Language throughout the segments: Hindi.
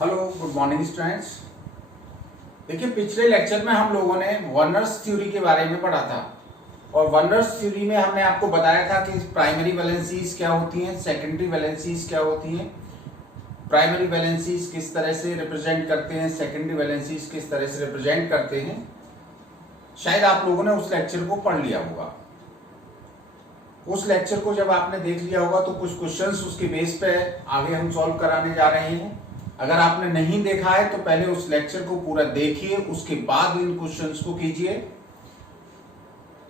Hello, good morning students. देखिए, पिछले लेक्चर में हम लोगों ने वर्नर्स थ्योरी के बारे में पढ़ा था और वर्नर्स थ्योरी में हमने आपको बताया था कि प्राइमरी वैलेंसीज क्या होती हैं, सेकेंडरी वैलेंसीज क्या होती हैं, प्राइमरी वैलेंसीज किस तरह से रिप्रेजेंट करते हैं, सेकेंडरी वैलेंसीज किस तरह से रिप्रेजेंट करते हैं। शायद आप लोगों ने उस लेक्चर को पढ़ लिया होगा। उस लेक्चर को जब आपने देख लिया होगा तो कुछ क्वेश्चंस उसके बेस पे आगे हम सॉल्व कराने जा रहे हैं। अगर आपने नहीं देखा है तो पहले उस लेक्चर को पूरा देखिए, उसके बाद इन क्वेश्चंस को कीजिए।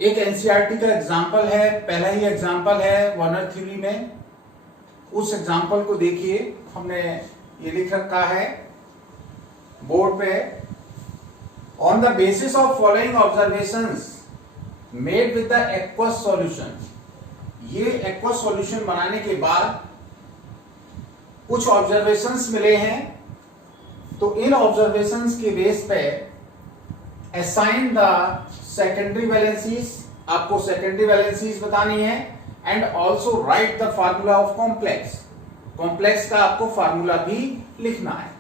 एक एनसीईआरटी का एग्जांपल है, पहला ही एग्जांपल है वर्नर थ्योरी में। उस एग्जांपल को देखिए, हमने ये लिख रखा है बोर्ड पे। On the basis of following observations made with the aqueous solution. ये एक्वस सॉल्यूशन बनाने के बाद कुछ ऑब्जर्वेशंस मिले हैं, तो इन ऑब्जर्वेशंस के बेस पे असाइन द सेकेंडरी वैलेंसीज। आपको सेकेंडरी वैलेंसीज बतानी है and also right the formula of complex. Complex का आपको फार्मूला भी लिखना है।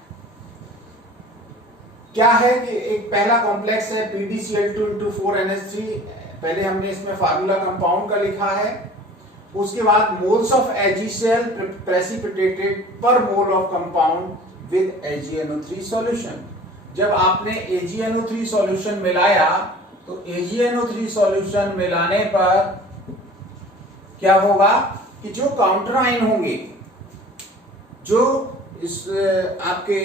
क्या है कि एक पहला कॉम्प्लेक्स है PdCl2 into 4NH3। पहले हमने इसमें फार्मूला कंपाउंड का लिखा है। उसके बाद मोल्स ऑफ AgCl प्रेसिपिटेटेड पर mole of compound with AgNO3 solution. जब आपने AgNO3 सॉल्यूशन मिलाया तो AgNO3 सॉल्यूशन मिलाने पर क्या होगा कि जो काउंटर आयन होंगे, जो इस आपके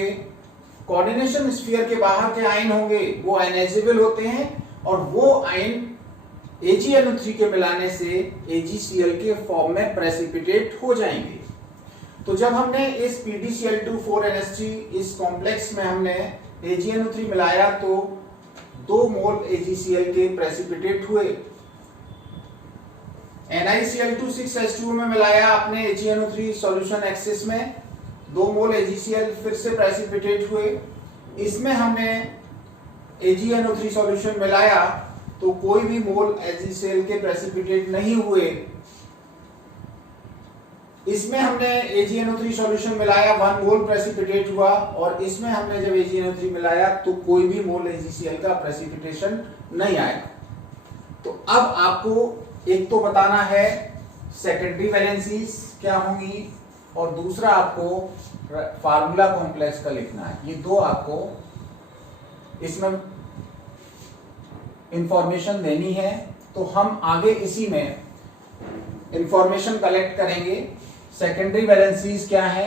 कोऑर्डिनेशन स्फीयर के बाहर के आयन होंगे, वो आयनाइजेबल होते हैं और वो आयन AgNO3 के मिलाने से AgCl के फॉर्म में प्रेसिपिटेट हो जाएंगे। तो जब हमने इस PdCl2 4NH3 इस कॉम्प्लेक्स में हमने AgNO3 मिलाया तो 2 मोल AgCl के प्रेसिपिटेट हुए। NiCl2 6H2O में मिलाया आपने AgNO3 सॉल्यूशन एक्सिस में, 2 मोल AgCl फिर से प्रेसिपिटेट हुए। इसमें हमने AgNO3 सॉल्यूशन मिलाया तो कोई भी मोल AgCl के प्रेसिपिटेट नहीं हुए। इसमें हमने AgNO3 सॉल्यूशन मिलाया, 1 मोल प्रेसिपिटेट हुआ और इसमें हमने जब AgNO3 मिलाया तो कोई भी मोल AgCl का प्रेसिपिटेशन नहीं आया। तो अब आपको एक तो बताना है सेकेंडरी वैलेंसीज क्या होंगी और दूसरा आपको फार्मूला कॉम्प्लेक्स का लिखना है। ये दो आपको इसमें इंफॉर्मेशन देनी है। तो हम आगे इसी में इंफॉर्मेशन कलेक्ट करेंगे। सेकेंडरी वैलेंसीज क्या है,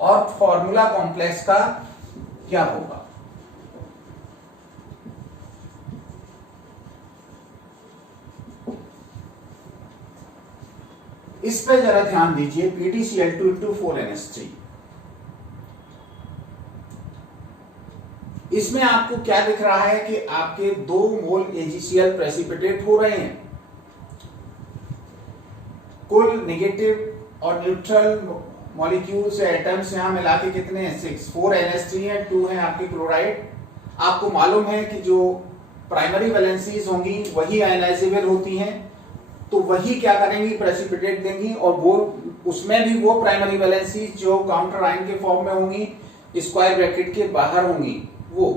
और फॉर्मूला कॉम्प्लेक्स का क्या होगा। इस पे जरा ध्यान दीजिए। PdCl2 into 4NH3, इसमें आपको क्या दिख रहा है कि आपके 2 मोल AgCl प्रेसिपिटेट हो रहे हैं। कुल नेगेटिव और न्यूट्रल मॉलिक्यूल्स या एटम्स यहां मिला के कितने हैं? 6। 4NH3 है, 2 है आपकी क्लोराइड। आपको मालूम है कि जो प्राइमरी वैलेंसीज होंगी वही आयनाइजेबल होती हैं, तो वही क्या करेंगी? प्रेसिपिटेट देंगी और वो उसमें भी वो प्राइमरी वैलेंसीज जो काउंटर आयन के फॉर्म में होंगी, स्क्वायर ब्रैकेट के बाहर होंगी वो।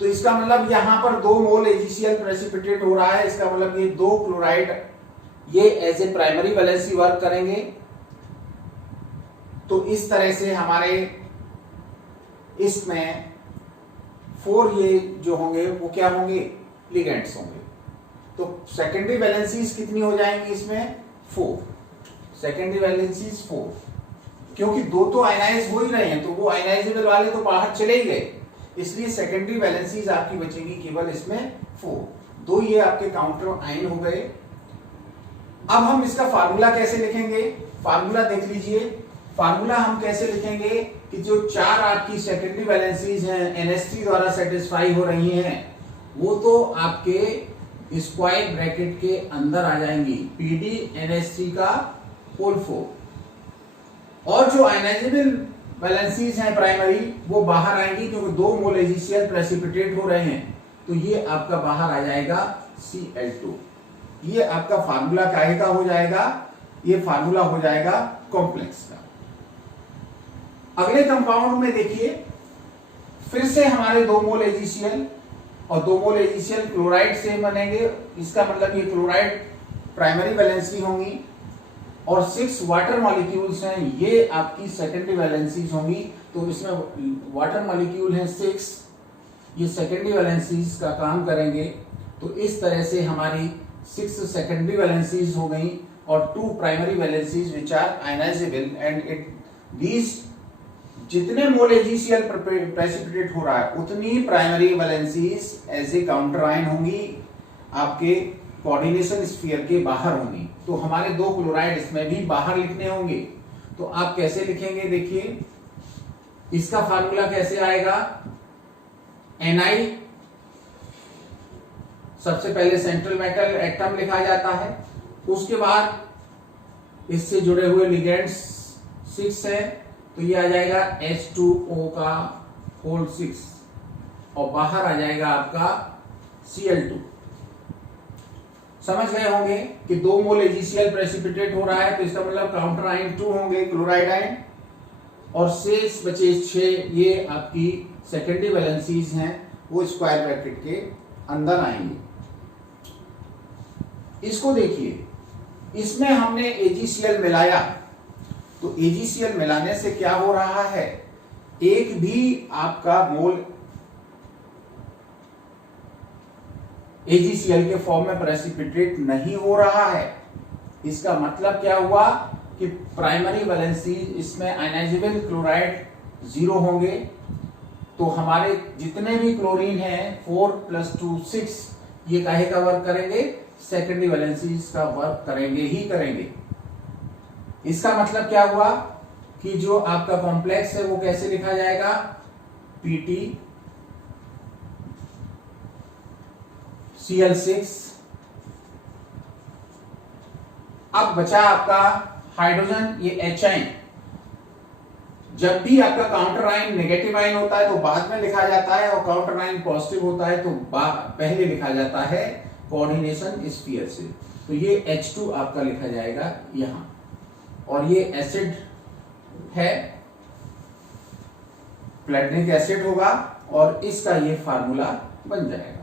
तो इसका मतलब यहां पर 2 मोल AgCl प्रेसिपिटेट हो रहा है। इसका मतलब ये 2 क्लोराइड ये as a primary valency work करेंगे। तो इस तरह से हमारे इसमें 4 ये जो होंगे वो क्या होंगे? लिगेंड्स होंगे। तो सेकेंडरी वैलेंसीज कितनी हो जाएंगी इसमें? 4। सेकेंडरी वैलेंसीज 4, क्योंकि 2 तो आयनाइज हो ही रहे हैं, तो वो आयनाइजेबल वाले तो बाहर चले ही गए, इसलिए सेकेंडरी वैलेंसीज आपकी बचेंगी केवल इसमें 4। 2 ये आपके काउंटर आयन हो गए। अब हम इसका फार्मूला कैसे लिखेंगे? फार्मूला देख लीजिए। फार्मूला हम कैसे लिखेंगे कि जो 4 आपकी सेकेंडरी वैलेंसीज हैं NH3 द्वारा सेटिस्फाई हो रही हैं, वो तो आपके स्क्वायर ब्रैकेट के अंदर आ जाएंगी, PdNH3 का होल 4। और जो आयनाइजेबल वैलेंसीज हैं प्राइमरी, वो बाहर आएंगी क्योंकि 2 मोल AgCl प्रेसिपिटेट हो रहे हैं, तो ये आपका बाहर आ जाएगा Cl2। ये आपका फार्मूला काहे का हो जाएगा? ये फार्मूला हो जाएगा कॉम्प्लेक्स का। अगले कंपाउंड में देखिए, फिर से हमारे 2 मोल AgCl और 2 मोल AgCl क्लोराइड से बनेंगे। इसका मतलब ये क्लोराइड प्राइमरी वैलेंसी होंगी और 6 वाटर मॉलिक्यूल्स हैं, ये आपकी सेकेंडरी वैलेंसीज होंगी। तो इसमें वाटर मॉलिक्यूल हैं 6, ये सेकेंडरी वैलेंसीज का काम करेंगे। तो इस तरह से हमारी 6 सेकेंडरी वैलेंसीज हो गई और 2 primary valencies which are ionizable and it these, जितने मोल AgCl प्रेसिपिटेट हो रहा है उतनी primary valencies as a counter ion होंगी, आपके कोऑर्डिनेशन स्फीयर के बाहर होंगी। तो हमारे 2 क्लोराइड इसमें भी बाहर लिखने होंगे। तो आप कैसे लिखेंगे, देखिए इसका फार्मूला कैसे आएगा। Ni सबसे पहले सेंट्रल मेटल एटम लिखा जाता है, उसके बाद इससे जुड़े हुए लिगेंड्स 6 है, तो ये आ जाएगा H2O का होल 6 और बाहर आ जाएगा आपका Cl2। समझ गए होंगे कि 2 मोल AgCl प्रेसिपिटेट हो रहा है, तो इसका मतलब काउंटर आयन 2 होंगे क्लोराइड आयन, और शेष बचे 6 ये आपकी सेकेंडरी वैलेंसीज हैं, वो स्क्वायर ब्रैकेट के अंदर आएंगे। इसको देखिए, इसमें हमने AgCl मिलाया, तो AgCl मिलाने से क्या हो रहा है, एक भी आपका मोल AgCl के फॉर्म में प्रेसिपिटेट नहीं हो रहा है। इसका मतलब क्या हुआ कि प्राइमरी वैलेंसी इसमें आयनाइजेबल क्लोराइड 0 होंगे, तो हमारे जितने भी क्लोरीन हैं 4 + 2 6, ये काहे का वर्क करेंगे, सेकेंडरी वैलेंसीज का वर्क करेंगे ही करेंगे। इसका मतलब क्या हुआ कि जो आपका कॉम्प्लेक्स है वो कैसे लिखा जाएगा, Pt Cl6। अब बचा आपका हाइड्रोजन, ये Hi। जब भी आपका काउंटर आयन नेगेटिव आयन होता है तो बाद में लिखा जाता है, और काउंटर आयन पॉजिटिव होता है तो पहले लिखा जाता है कोऑर्डिनेशन स्फीयर से। तो ये H2 आपका लिखा जाएगा यहां, और ये एसिड है, प्लेटनिक एसिड होगा, और इसका ये फार्मूला बन जाएगा।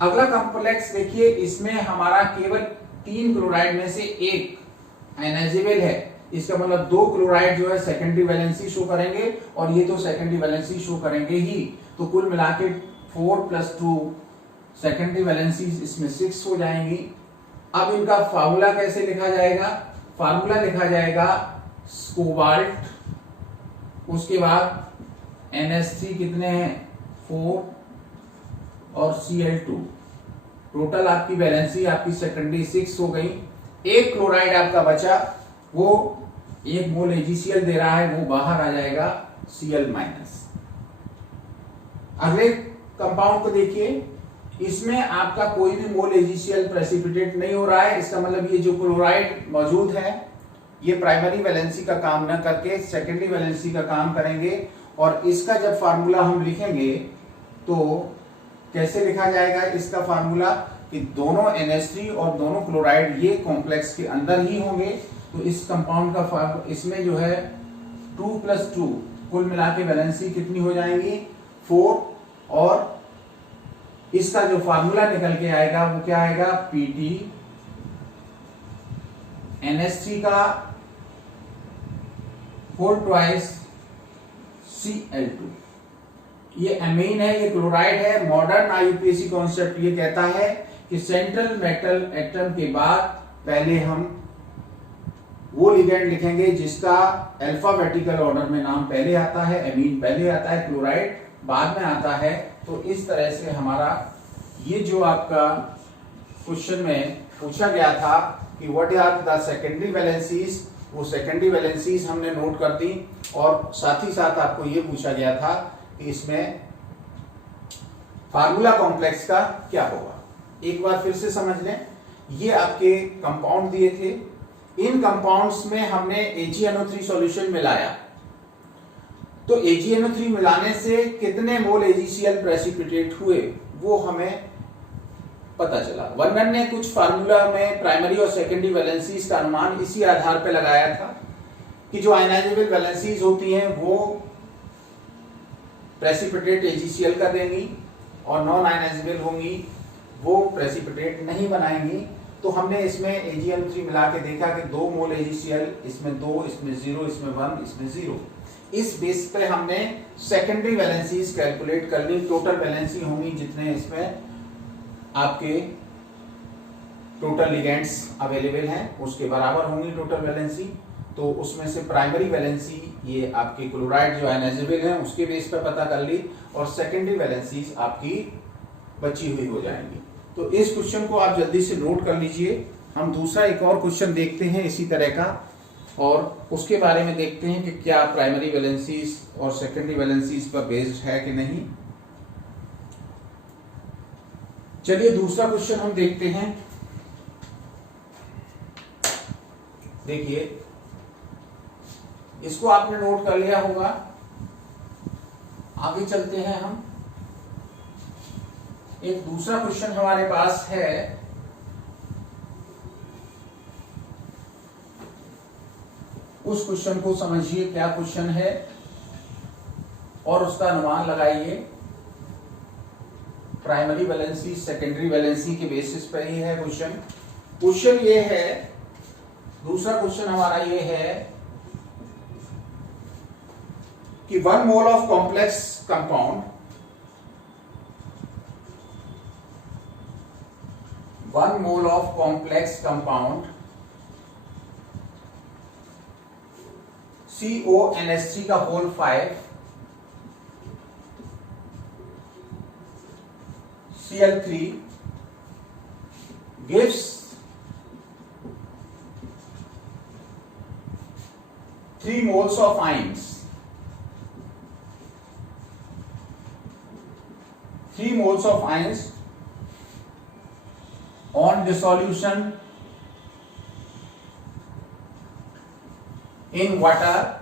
अगला कॉम्प्लेक्स देखिए, इसमें हमारा केवल 3 क्लोराइड में से 1 आयनाइजेबल है। इसका मतलब 2 क्लोराइड जो है सेकेंडरी वैलेंसी शो करेंगे, और ये तो सेकेंडरी वैलेंसी शो करेंगे ही, तो कुल मिला के 4 + 2 सेकेंडरी वैलेंसीज इसमें 6 हो जाएंगी। अब इनका फार्मूला कैसे लिखा जाएगा, फार्मूला लिखा जाएगा कोबाल्ट, उसके बाद NH3 कितने हैं 4 और Cl2, टोटल आपकी वैलेंसी आपकी सेकेंडरी 6 हो गई। एक क्लोराइड आपका बचा, वो 1 मोल AgCl दे रहा है, वो बाहर आ जाएगा Cl-। अगले कंपाउंड को देखिए, इसमें आपका कोई भी मोल AgCl प्रेसिपिटेट नहीं हो रहा है। इसका मतलब ये जो क्लोराइड मौजूद है ये प्राइमरी वैलेंसी का काम न करके सेकेंडरी वैलेंसी का काम करेंगे, और इसका जब फार्मूला हम लिखेंगे तो कैसे लिखा जाएगा इसका फार्मूला, कि दोनों NH3 और दोनों क्लोराइड ये कॉम्प्लेक्स के अंदर ही होंगे। तो इस कंपाउंड का इसमें जो है 2 + 2 कुल मिला के वैलेंसी कितनी हो जाएंगी 4, और इसका जो फार्मूला निकल के आएगा वो क्या आएगा, Pt NH3 का 4 Cl2। ये अमीन है, ये क्लोराइड है। मॉडर्न IUPAC कॉन्सेप्ट ये कहता है कि सेंट्रल मेटल एटम के बाद पहले हम वो लिगेंड लिखेंगे जिसका अल्फाबेटिकल ऑर्डर में नाम पहले आता है, अमीन पहले आता है, क्लोराइड बाद में आता है। तो इस तरह से हमारा ये जो आपका क्वेश्चन में पूछा गया था कि what are the secondary valencies, वो सेकेंडरी वैलेंसीज हमने नोट कर दी, और साथ ही साथ आपको ये पूछा गया था कि इसमें फार्मूला कॉम्प्लेक्स का क्या होगा। एक बार फिर से समझ लें, ये आपके कंपाउंड दिए थे, इन कंपाउंड्स में हमने AgNO3 सॉल्यूशन मिलाया, तो AgNO3 मिलाने से कितने मोल AgCl प्रेसिपिटेट हुए वो हमें पता चला। वर्नन ने कुछ फार्मूला में प्राइमरी और सेकेंडरी वैलेंसीज का अनुमान इसी आधार पर लगाया था कि जो आयनाइजेबल वैलेंसीज होती हैं वो प्रेसिपिटेट AgCl कर देंगी और नॉन आयनाइजेबल होंगी वो प्रेसिपिटेट नहीं बनाएंगी। तो हमने इसमें AgNO3 मिला के देखा कि 2 मोल AgCl, इसमें 2, इसमें 0, इसमें 1, इसमें 0। इस बेस पे हमने सेकेंडरी वैलेंसीज कैलकुलेट कर ली। टोटल वैलेंसी होंगी जितने इसमें आपके टोटल लिगेंड्स अवेलेबल हैं उसके बराबर होंगी टोटल वैलेंसी। तो उसमें से प्राइमरी वैलेंसी ये आपके क्लोराइड जो आयनाइजेबल है उसके बेस पे पता कर ली और सेकेंडरी वैलेंसीज आपकी बची हुई हो जाएंगी। तो इस क्वेश्चन को आप जल्दी से नोट कर लीजिए। हम दूसरा एक और क्वेश्चन देखते हैं इसी तरह का और उसके बारे में देखते हैं कि क्या प्राइमरी वैलेंसीज और सेकेंडरी वैलेंसीज पर बेस्ड है कि नहीं। चलिए दूसरा क्वेश्चन हम देखते हैं। देखिए इसको आपने नोट कर लिया होगा। आगे चलते हैं हम। एक दूसरा क्वेश्चन हमारे पास है। उस क्वेश्चन को समझिए क्या क्वेश्चन है और उसका अनुमान लगाइए। प्राइमरी वैलेंसी सेकेंडरी वैलेंसी के बेसिस पर ही है क्वेश्चन। क्वेश्चन ये है, दूसरा क्वेश्चन हमारा ये है कि 1 mole of complex compound 1 mole of complex compound CONH3 का whole 5 Cl3 gives 3 moles of ions. 3 moles of ions on dissolution in water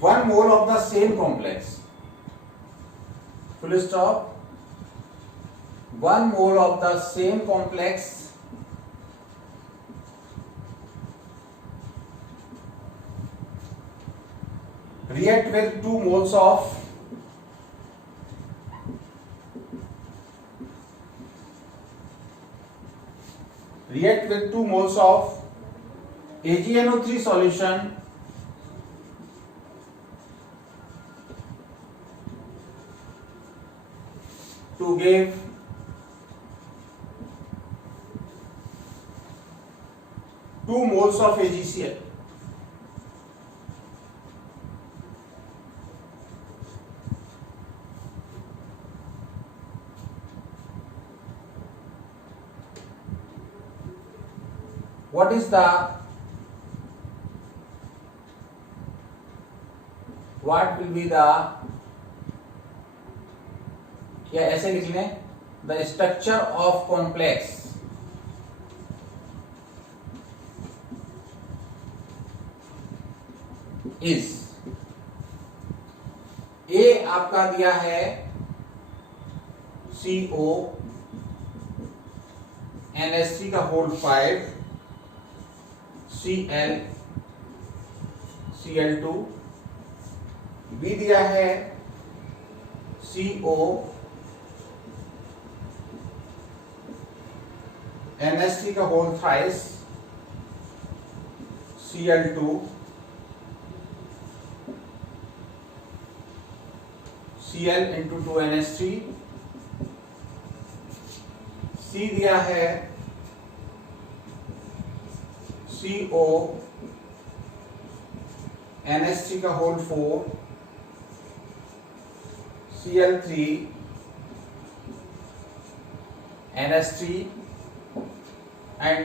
one mole of the same complex, full stop, 1 mole of the same complex react with 2 moles of AgNO3 solution to give 2 moles of AgCl. What will be the, या ऐसे लिख लें, the structure of complex is A आपका दिया है CONH3 का होल 5 Cl2, B दिया है CONH3 का whole thrice Cl2, Cl into 2NH3, C दिया है CONH3 का whole 4 Cl3 NH3 and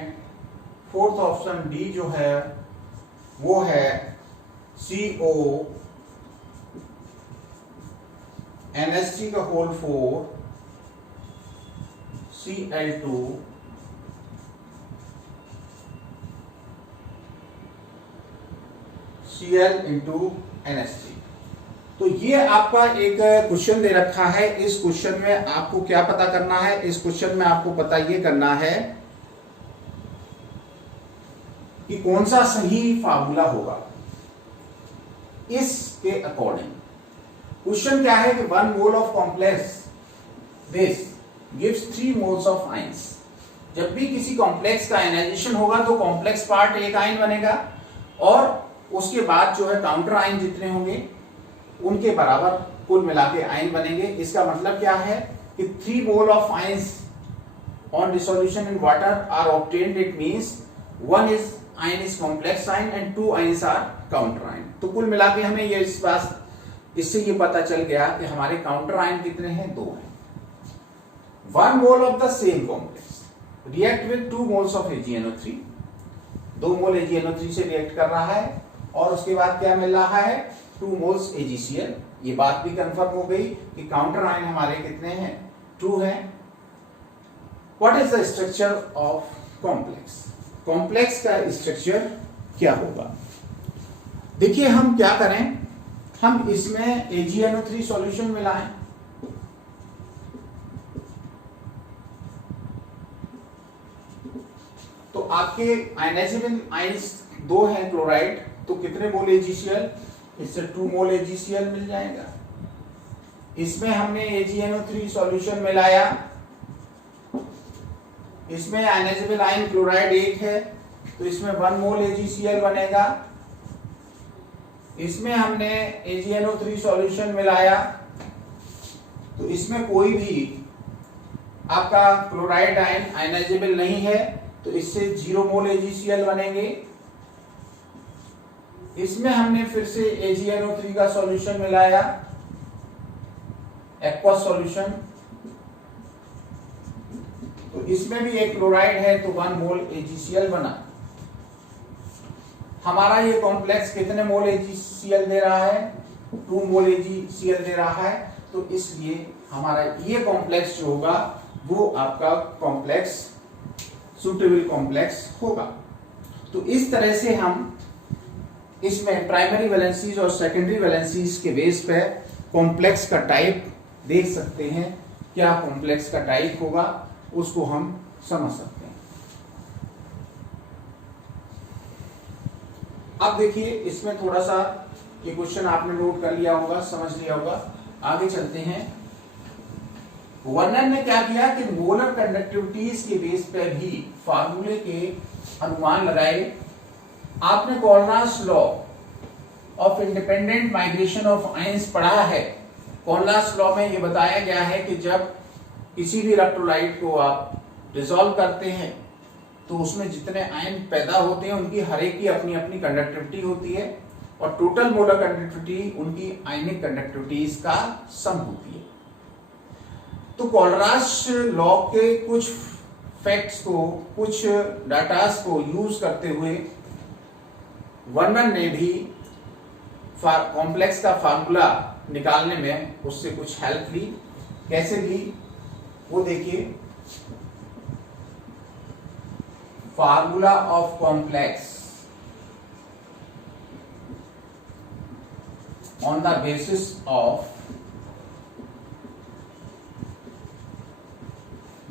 fourth option D जो है वो है CONH3 का whole 4 Cl2 Cl into NH3। तो ये आपका एक क्वेश्चन दे रखा है। इस क्वेश्चन में आपको क्या पता करना है? इस क्वेश्चन में आपको पता ये करना है कि कौन सा सही फार्मूला होगा इसके अकॉर्डिंग। क्वेश्चन क्या है कि 1 mole of complex base gives 3 moles of ions. जब भी किसी कॉम्प्लेक्स का आयनाइजेशन होगा तो कॉम्प्लेक्स पार्ट एक आयन बनेगा और उसके बाद जो है काउंटर आयन जितने होंगे उनके बराबर कुल मिला के आयन बनेंगे। इसका मतलब क्या है कि 3 mole of ions on dissolution in water are obtained. It means 1 ion is complex ion and 2 ions are counter ion. तो कुल मिला के हमें ये इससे ये पता चल गया कि हमारे काउंटर आयन कितने हैं? 2 हैं। 1 mole of the same complex react with 2 moles of AgNO3। 2 mole AgNO3 से रिएक्ट कर रहा है और उसके बाद क्या मिल रहा है? 2 मोल्स AgCl। ये बात भी कंफर्म हो गई कि काउंटर आयन हमारे कितने हैं? 2 हैं। What is the structure of complex? Complex का स्ट्रक्चर क्या होगा? देखिए हम क्या करें, हम इसमें AgNO3 सॉल्यूशन मिलाएं। तो आपके आयनाइजेबल आयंस 2 हैं क्लोराइड, तो कितने मोल AgCl? इससे 2 मोल AgCl मिल जाएगा। इसमें हमने AgNO3 सॉल्यूशन मिलाया, इसमें आयनाइजेबल आयन क्लोराइड 1 है तो इसमें 1 मोल AgCl बनेगा। इसमें हमने AgNO3 सॉल्यूशन मिलाया तो इसमें कोई भी आपका क्लोराइड आयन आयनाइजेबल नहीं है तो इससे 0 मोल AgCl बनेंगे। इसमें हमने फिर से AgNO3 का सॉल्यूशन मिलाया, एक्वस सॉल्यूशन, तो इसमें भी एक क्लोराइड है तो 1 मोल AgCl बना। हमारा ये कॉम्प्लेक्स कितने मोल AgCl दे रहा है? 2 मोल AgCl दे रहा है। तो इसलिए हमारा ये कॉम्प्लेक्स जो होगा वो आपका कॉम्प्लेक्स सूटेबल कॉम्प्लेक्स होगा। तो इस तरह से हम इसमें प्राइमरी वैलेंसीज और सेकेंडरी वैलेंसीज के बेस पे कॉम्प्लेक्स का टाइप देख सकते हैं। क्या कॉम्प्लेक्स का टाइप होगा उसको हम समझ सकते हैं। अब देखिए इसमें थोड़ा सा ये क्वेश्चन आपने नोट कर लिया होगा, समझ लिया होगा। आगे चलते हैं। वर्नन ने क्या किया कि मोलर कंडक्टिविटीज के बेस पे भी फार्मूले के अनुमान लगाए। आपने Kohlrausch's law of independent migration of ions पढ़ा है। कॉलरास लॉ में ये बताया गया है कि जब किसी भी इलेक्ट्रोलाइट को आप डिसॉल्व करते हैं तो उसमें जितने आयन पैदा होते हैं उनकी हर एक की अपनी अपनी कंडक्टिविटी होती है और टोटल मोलर कंडक्टिविटी उनकी आयनिक कंडक्टिविटीज का सम होती है। तो कॉलरास लॉ के कुछ फैक्ट्स को, कुछ डाटास को यूज करते हुए वर्नन ने भी कॉम्प्लेक्स का फार्मूला निकालने में उससे कुछ हेल्प ली। कैसे ली वो देखिए। Formula of complex on the basis of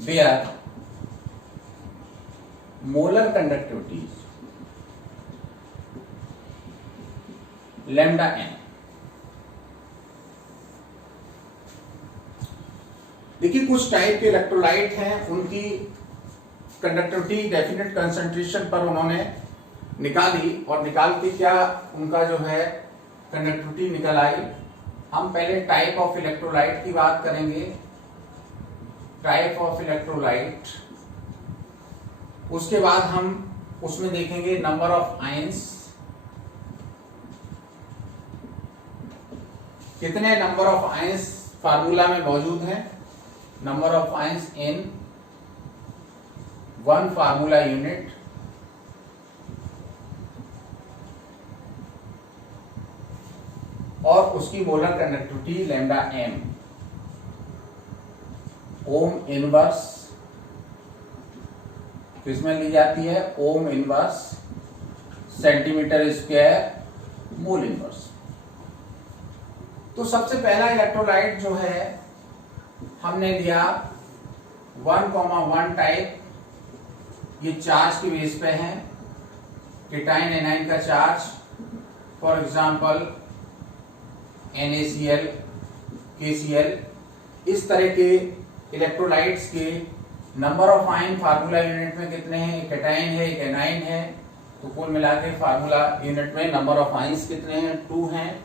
where molar conductivities lambda n। देखिए कुछ टाइप के इलेक्ट्रोलाइट हैं, उनकी कंडक्टिविटी डेफिनेट कंसंट्रेशन पर उन्होंने निकाली और निकाल के क्या उनका जो है कंडक्टिविटी निकल आई। हम पहले टाइप ऑफ इलेक्ट्रोलाइट की बात करेंगे। टाइप ऑफ इलेक्ट्रोलाइट, उसके बाद हम उसमें देखेंगे नंबर ऑफ आयंस, कितने नंबर ऑफ आयंस फार्मूला में मौजूद हैं। Number of ions in 1 formula unit, और उसकी molar conductivity lambda m। Ohm inverse किसमें ली जाती है? Ohm inverse centimetre square mole inverse. तो सबसे पहला इलेक्ट्रोलाइट जो है हमने लिया 1,1 टाइप, ये चार्ज के बेस पे है, केटाइन एनाइन का charge, for example NaCl, KCl। इस तरह के इलेक्ट्रोलाइट्स के number of ion formula unit में कितने हैं, एक केटाइन है एक एनाइन है, तो कुल मिला के फार्मूला यूनिट में नंबर ऑफ आयंस कितने हैं, 2 हैं।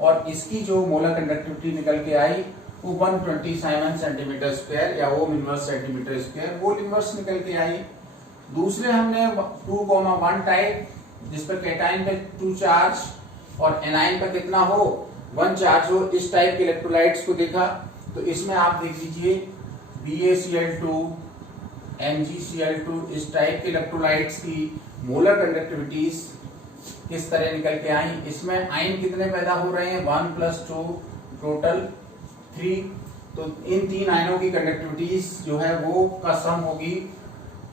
और इसकी जो मोलर कंडक्टिविटी निकल के आई वो 127 सेंटीमीटर स्क्वायर या ohm inverse centimetre square volt inverse निकल के आई। दूसरे हमने 2,1 टाइप जिस पर केटाइन पे 2 चार्ज और एनाइन पर कितना हो 1 चार्ज हो, इस टाइप के इलेक्ट्रोलाइट्स को देखा। तो इसमें आप देख लीजिए BaCl2, MgCl2, इस टाइप के इलेक्ट्रोलाइट्स की मोलर कंडक्टिविटीज किस तरह निकल के आई। इसमें आयन कितने पैदा हो रहे हैं, 1 + 2 टोटल 3। तो इन 3 आयनों की कंडक्टिविटीज जो है वो का सम होगी,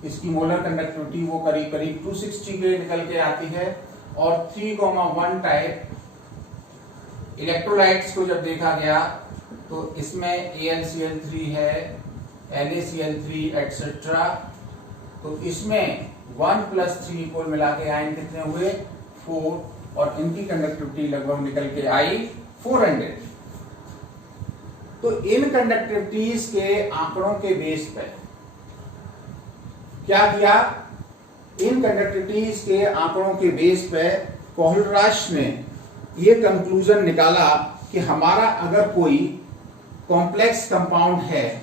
इसकी मोलर कंडक्टिविटी वो करीब करीब 260 के निकल के आती है। और 3,1 टाइप इलेक्ट्रोलाइट्स को जब देखा गया तो इसमें AlCl3 है, NaCl3 एटसेट्रा। तो इसमें 1 + 3 कुल मिला के आयन कितने हुए 4 और इनकी कंडक्टिविटी लगभग निकल के आई 400। तो इन कंडक्टिविटीज के आंकड़ों के बेस पर क्या किया, इन कंडक्टिविटीज के आंकड़ों के बेस पर कोहलराश ने ये कंक्लूजन निकाला कि हमारा अगर कोई कॉम्प्लेक्स कंपाउंड है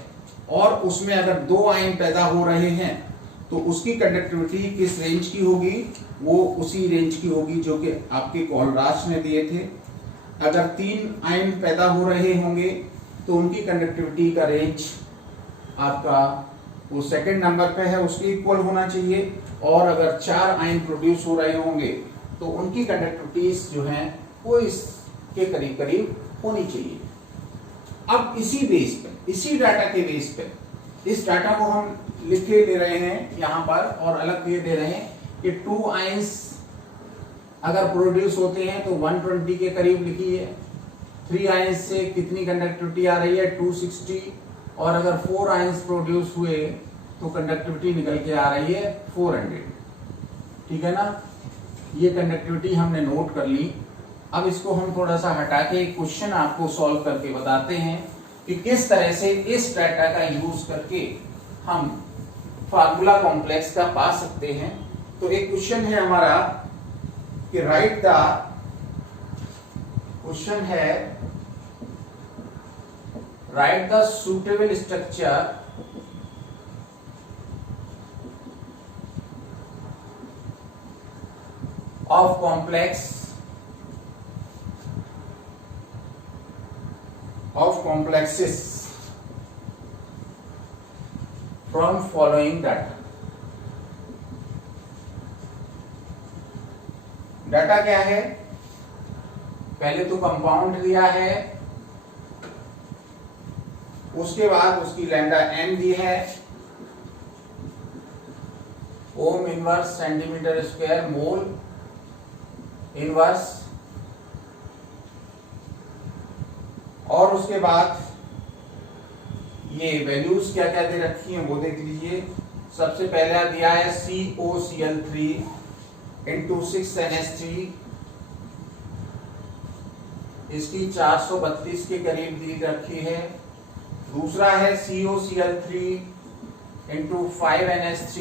और उसमें अगर 2 आयन पैदा हो रहे हैं तो उसकी कंडक्टिविटी किस रेंज की होगी, वो उसी रेंज की होगी जो कि आपके कोहलराश ने दिए थे। अगर 3 आयन पैदा हो रहे होंगे तो उनकी कंडक्टिविटी का रेंज आपका वो सेकंड नंबर पे है उसके इक्वल होना चाहिए। और अगर 4 आयन प्रोड्यूस हो रहे होंगे तो उनकी कंडक्टिविटीज जो हैं वो इसके करीब करीब होनी चाहिए। अब इसी बेस पे, इसी डाटा के बेस पे, इस डाटा को हम लिखे ले रहे हैं यहाँ पर और अलग ये दे रहे हैं कि 2 आयंस अगर प्रोड्यूस होते हैं तो 120 के करीब लिखिए, 3 आयंस से कितनी कंडक्टिविटी आ रही है 260, और अगर 4 आयंस प्रोड्यूस हुए तो कंडक्टिविटी निकल के आ रही है 400। ठीक है ना, ये कंडक्टिविटी हमने नोट कर ली। अब इसको हम थोड़ा सा हटा के एक क्वेश्चन आपको सॉल्व करके बताते हैं कि किस तरह से इस डाटा का यूज करके हम फार्मूला कॉम्प्लेक्स का पा सकते हैं। तो एक क्वेश्चन है हमारा कि राइट द, क्वेश्चन है right the suitable structure of complex of complexes from following data। Data क्या है, पहले तो कंपाउंड दिया है, उसके बाद उसकी लैम्डा n दी है, ohm inverse centimetre square mole inverse, और उसके बाद ये वैल्यूज क्या क्या दे रखी हैं वो देख लीजिए। सबसे पहले दिया है COCl3 × 6NH3, इसकी 432 के करीब दी रखी है। दूसरा है COCl3 × 5NH3,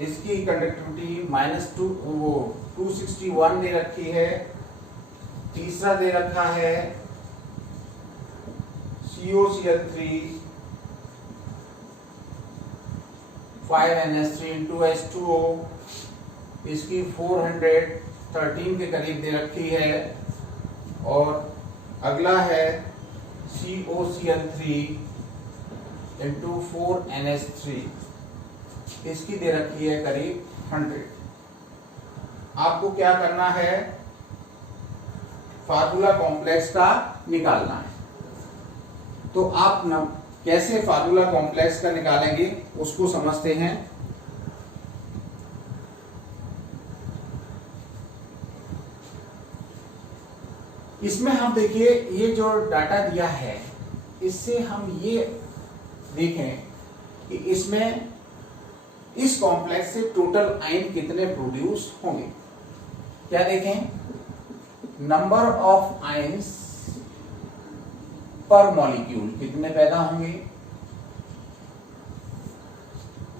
इसकी कंडक्टिविटी -261 दे रखी है। तीसरा दे रखा है COCl3 5NH3 × H2O, इसकी 413 के करीब दे रखी है। और अगला है COCl3 × 4NH3, इसकी दे रखी है करीब 100। आपको क्या करना है, फार्मूला कॉम्प्लेक्स का निकालना है। तो आप न कैसे फार्मूला कॉम्प्लेक्स का निकालेंगे उसको समझते हैं। इसमें हम देखिए ये जो डाटा दिया है इससे हम ये देखें कि इसमें इस कॉम्प्लेक्स से टोटल आयन कितने प्रोड्यूस होंगे। क्या देखें, नंबर ऑफ आयंस पर मॉलिक्यूल कितने पैदा होंगे,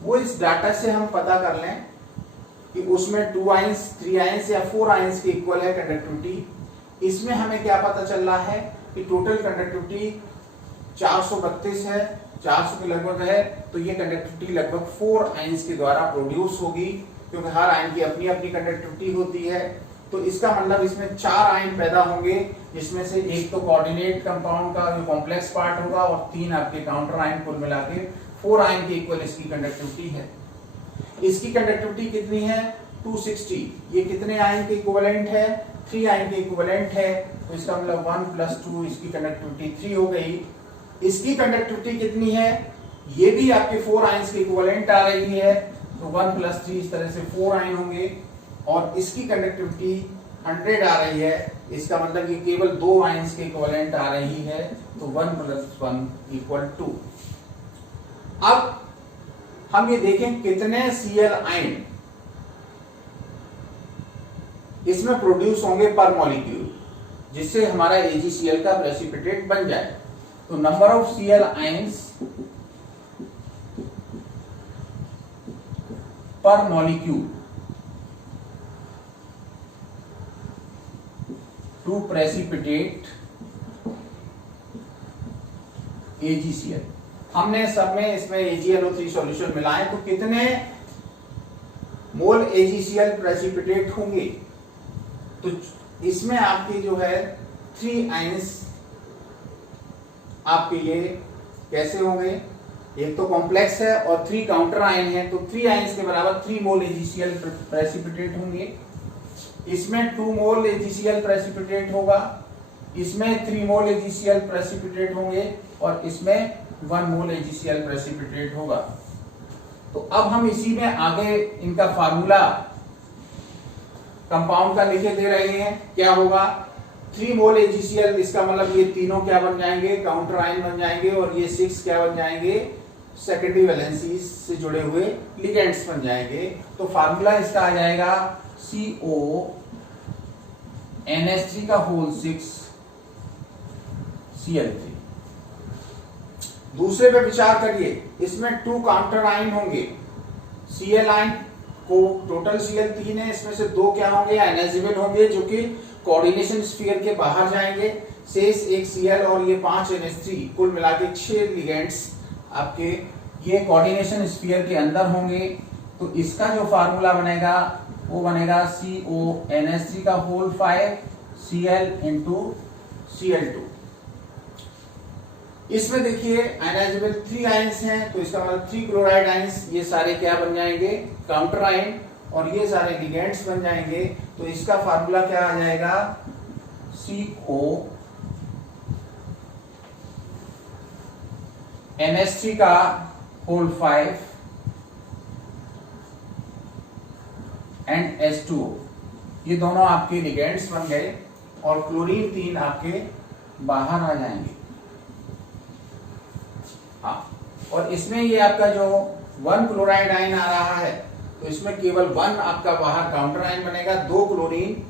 वो इस डाटा से हम पता कर लें कि उसमें 2 आयंस 3 आयंस या 4 आयंस के इक्वल है कंडक्टिविटी। इसमें हमें क्या पता चल रहा है कि टोटल कंडक्टिविटी 432 है, 400 के लगभग है, तो ये कंडक्टिविटी लगभग 4 आयंस के द्वारा प्रोड्यूस होगी, क्योंकि हर आयन की अपनी अपनी कंडक्टिविटी होती है। तो इसका मतलब इसमें 4 आयन पैदा होंगे, जिसमें से एक तो कोऑर्डिनेट कंपाउंड का जो कॉम्प्लेक्स पार्ट होगा और 3 आपके काउंटर आयन, कुल मिला के 4 आयन के इक्वल इसकी कंडक्टिविटी है। इसकी कंडक्टिविटी कितनी है 260। ये कितने आयन के इक्विवेलेंट है 3 आयन के इक्विवेलेंट है, तो इसका मतलब 1 + 2 इसकी कंडक्टिविटी 3 हो गई। इसकी कंडक्टिविटी कितनी है, ये भी आपके 4 आयंस के इक्विवेलेंट आ रही है, तो 1 + 3 इस तरह से 4 आयन होंगे। और इसकी कंडक्टिविटी 100 आ रही है, इसका मतलब ये केवल 2 आयंस के इक्विवेलेंट आ रही है, तो 1 + 1 = 2। अब हम ये देखें कितने Cl आयन इसमें प्रोड्यूस होंगे पर मॉलिक्यूल, जिससे हमारा AgCl का प्रेसिपिटेट बन जाए। तो नंबर ऑफ Cl आयंस पर मॉलिक्यूल टू प्रेसिपिटेट AgCl। हमने सब में इसमें AgNO3 सॉल्यूशन मिलाएं तो कितने मोल AgCl प्रेसिपिटेट होंगे। तो इसमें आपके जो है 3 आयंस आपके ये कैसे होंगे, एक तो कॉम्प्लेक्स है और 3 काउंटर आयन है, तो 3 आयंस के बराबर 3 मोल AgCl प्रेसिपिटेट होंगे। इसमें 2 मोल AgCl प्रेसिपिटेट होगा, इसमें 3 मोल AgCl प्रेसिपिटेट होंगे और इसमें 1 मोल AgCl प्रेसिपिटेट होगा। तो अब हम इसी में आगे इनका फार्मूला कंपाउंड का लिखे दे रहे हैं। क्या होगा 3 मोल AgCl, इसका मतलब ये तीनों क्या बन जाएंगे काउंटर आयन बन जाएंगे, और ये 6 क्या बन जाएंगे सेकेंडरी वैलेंसी से जुड़े हुए लिगेंड्स बन जाएंगे। तो फार्मूला इसका आ जाएगा CONH3 Cl3। दूसरे पे विचार करिए, इसमें 2 काउंटर आयन होंगे, Cl आयन को टोटल Cl 3 है, इसमें से 2 क्या होंगे आयनाइजेबल होंगे, जो कि कोऑर्डिनेशन स्फीयर के बाहर जाएंगे। शेष एक Cl और ये 5 NH3, कुल मिला के 6 लिगेंड्स आपके ये कोऑर्डिनेशन स्फीयर के अंदर होंगे। तो इसका जो फार्मूला बनेगा वो बनेगा CONH3 Cl × Cl2। इसमें देखिए आयनाइजेबल 3 आयंस हैं, तो इसका मतलब 3 क्लोराइड आयंस, ये सारे क्या बन जाएंगे काउंटर आयन, और ये सारे लिगेंड्स बन जाएंगे। तो इसका फार्मूला क्या आ जाएगा CONH3 एंड H2O, ये दोनों आपके लिगेंड्स बन गए और क्लोरीन 3 आपके बाहर आ जाएंगे। हाँ, और इसमें ये आपका जो 1 क्लोराइड आयन आ रहा है, तो इसमें केवल 1 आपका बाहर काउंटर आयन बनेगा, 2 क्लोरीन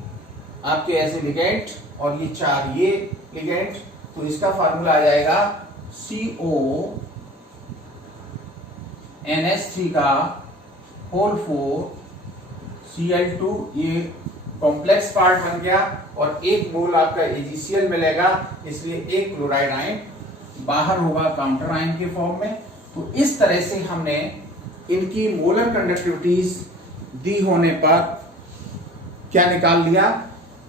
आपके ऐसे लिगेंड और ये 4 ये लिगेंड। तो इसका फार्मूला आ जाएगा CONH3 Cl2, ये कॉम्प्लेक्स पार्ट बन गया और 1 मोल आपका AgCl मिलेगा, इसलिए 1 क्लोराइड आयन बाहर होगा काउंटर आयन के फॉर्म में। तो इस तरह से हमने इनकी मोलर कंडक्टिविटीज दी होने पर क्या निकाल लिया,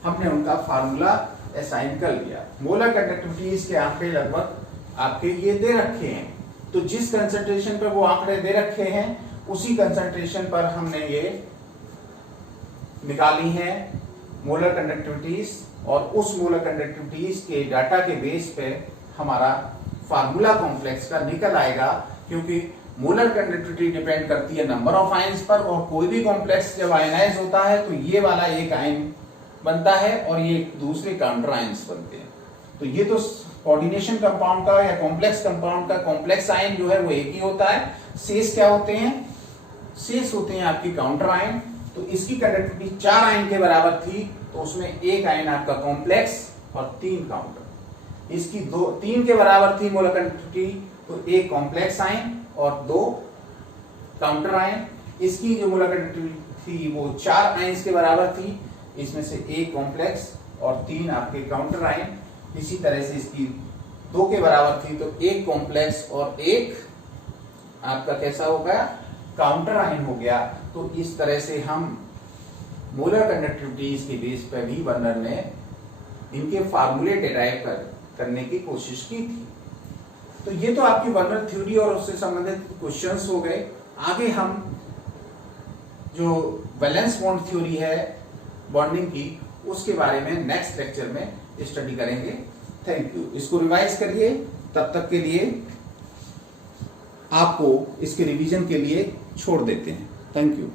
हमने उनका फार्मूला असाइन कर लिया। मोलर कंडक्टिविटीज के आंकड़े लगभग आपके ये दे रखे हैं, तो जिस कंसंट्रेशन पर वो आंकड़े दे रखे हैं उसी कंसंट्रेशन पर हमने ये निकाली है मोलर कंडक्टिविटीज, और उस मोलर कंडक्टिविटीज के डाटा के बेस पे हमारा फार्मूला कॉम्प्लेक्स का निकल आएगा, क्योंकि मोलर कंडक्टिविटी डिपेंड करती है नंबर ऑफ आयंस पर, और कोई भी कॉम्प्लेक्स जब आयनाइज होता है तो ये वाला एक आयन बनता है और ये दूसरे काउंटर आयंस बनते हैं। तो ये तो कोऑर्डिनेशन कंपाउंड का या कॉम्प्लेक्स कंपाउंड का कॉम्प्लेक्स आयन जो है वो एक ही होता है। शेष क्या होते हैं? शेष होते हैं आपकी काउंटर आयन। तो इसकी कंडक्टिविटी 4 आयन के बराबर थी, तो उसमें एक आयन आपका कॉम्प्लेक्स और 3 काउंटर। इसकी 3 के बराबर थी मोलर कंडक्टिविटी, तो एक कॉम्प्लेक्स आयन और 2 काउंटर आयन। इसकी जो मोलर कंडक्टिविटी थी वो 4 आयन्स के बराबर थी, इसमें से एक कॉम्प्लेक्स और 3 आपके काउंटर आयन। इसी तरह से इसकी 2 के बराबर थी, तो एक कॉम्प्लेक्स और एक आपका कैसा हो गया? काउंटर आयन हो गया। तो इस तरह से हम मोलर कंडक्टिविटीज के बेस पर भी वर्नर ने इनके फार्मूले डिराइव करने की कोशिश की थी। तो ये तो आपकी वर्नर थ्योरी और उससे संबंधित क्वेश्चंस हो गए। आगे हम जो वैलेंस बॉन्ड थ्योरी है बॉन्डिंग की, उसके बारे में नेक्स्ट लेक्चर में स्टडी करेंगे। Thank you. इसको रिवाइज करिए। तब तक के लिए आपको इसके रिवीजन के लिए छोड़ देते हैं। Thank you.